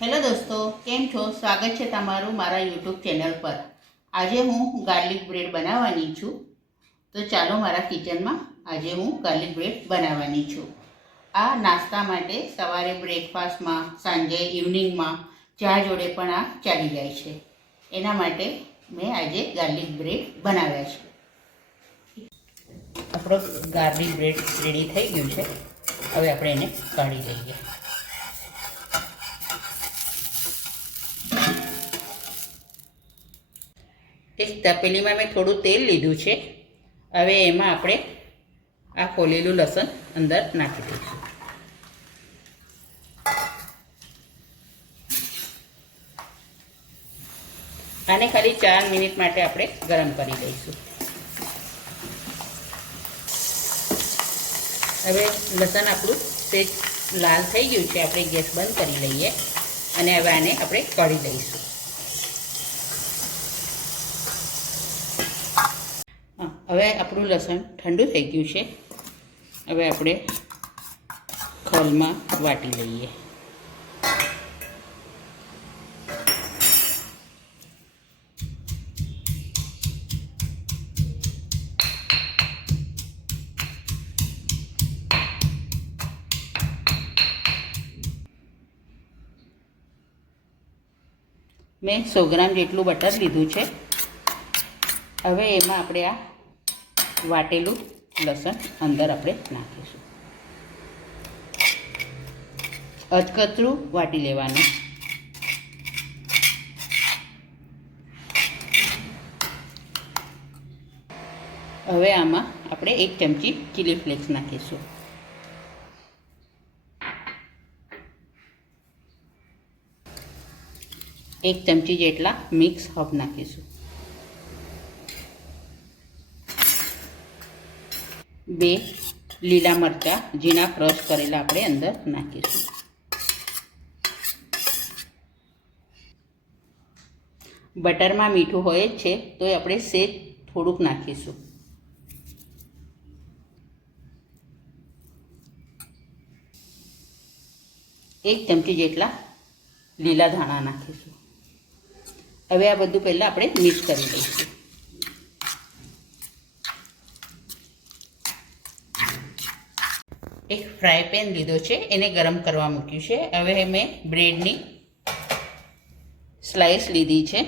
Hello દોસ્તો, કેમ છો? સ્વાગત છે તમારું મારા યુટ્યુબ ચેનલ પર। આજે હું ગાર્લિક બ્રેડ બનાવવાની છું। તો ચાલો મારા કિચનમાં આજે હું ગાર્લિક બ્રેડ બનાવવાની છું। આ નાસ્તા માટે સવારે બ્રેકફાસ્ટમાં, સાંજે ઇવનિંગમાં ચા જોડે પણ આ ચાલી જાય છે। એના માટે મેં આજે ગાર્લિક બ્રેડ બનાવ્યા છે। આપણો ગાર્લિક બ્રેડ રેડી થઈ ગયું છે। હવે આપણે એને કાઢી લઈએ। એક તપેલીમાં મેં થોડું તેલ લીધું છે। હવે એમાં આપણે આ ફોલેલું લસણ અંદર નાખી દઈશું। આને ખાલી 4 મિનિટ માટે આપણે ગરમ કરી દઈશું। હવે લસણ આપણું સેજ લાલ થઈ ગયું છે। આપણે ગેસ બંધ કરી લઈએ અને હવે આને આપણે કાઢી દઈશું। હવે આપણું લસણ ઠંડુ થઈ ગયું છે। હવે આપણે ખલમાં વાટી લઈએ। મેં 100 ગ્રામ જેટલું બટર લીધું છે। હવે એમાં આપણે આ વાટેલું લસણ અંદર આપણે નાખીશું। અધકચરું વાટી લેવાનું। હવે આમાં આપણે 1 ચમચી ચીલી ફ્લેક્સ નાખીશું। એક ચમચી જેટલા મિક્સ હર્બ નાખીશું। 2 લીલા મરચાં ઝીણા ક્રશ કરેલા આપણે અંદર નાખીશું। બટરમાં મીઠું હોય જ છે તો આપણે સેજ થોડુંક નાખીશું। એક ચમચી જેટલા લીલા ધાણા નાખીશું। હવે આ બધું પહેલાં આપણે મિક્સ કરી લઈશું। એક ફ્રાય પેન લીધો છે, એને ગરમ કરવા મૂક્યું છે। હવે મેં બ્રેડની સ્લાઇસ લીધી છે।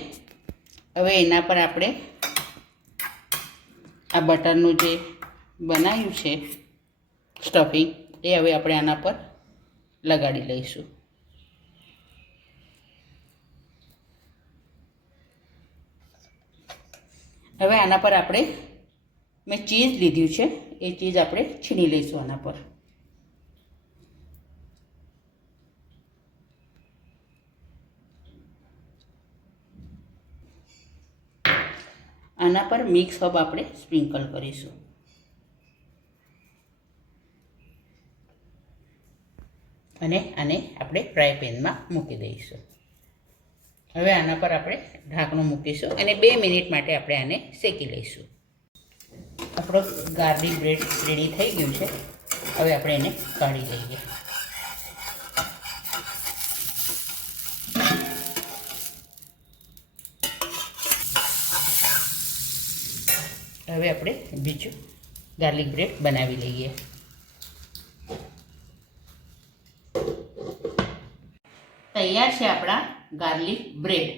હવે એના પર આપણે આ બટરનું જે બનાવ્યું છે સ્ટફિંગ એ હવે આપણે આના પર લગાડી લઈશું। હવે આના પર આપણે મેં ચીઝ લીધું છે, એ ચીઝ આપણે છીણી લઈશું આના પર। આના પર મિક્સ હબ આપણે સ્પ્રિંકલ કરીશું। અને આને આપણે ફ્રાય પેનમાં મૂકી દઈશું। હવે આના પર આપણે ઢાંકણું મૂકીશું અને 2 મિનિટ માટે આપણે આને શેકી લઈશું। આપણો ગાર્લિક બ્રેડ રેડી થઈ ગયું છે। હવે આપણે એને કાઢી લઈએ। હવે આપણે બીજું ગાર્લિક બ્રેડ બનાવી લઈએ। તૈયાર છે આપણા ગાર્લિક બ્રેડ।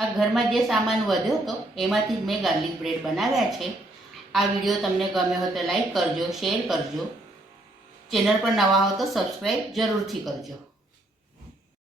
આ ઘરમાં જે સામાન વધ્યો હતો એમાંથી જ મેં ગાર્લિક બ્રેડ બનાવ્યા છે। આ વિડીયો તમને ગમ્યો હોય તો લાઈક કરજો, શેર કરજો। ચેનલ પર નવા હો તો સબસ્ક્રાઈબ જરૂરથી કરજો।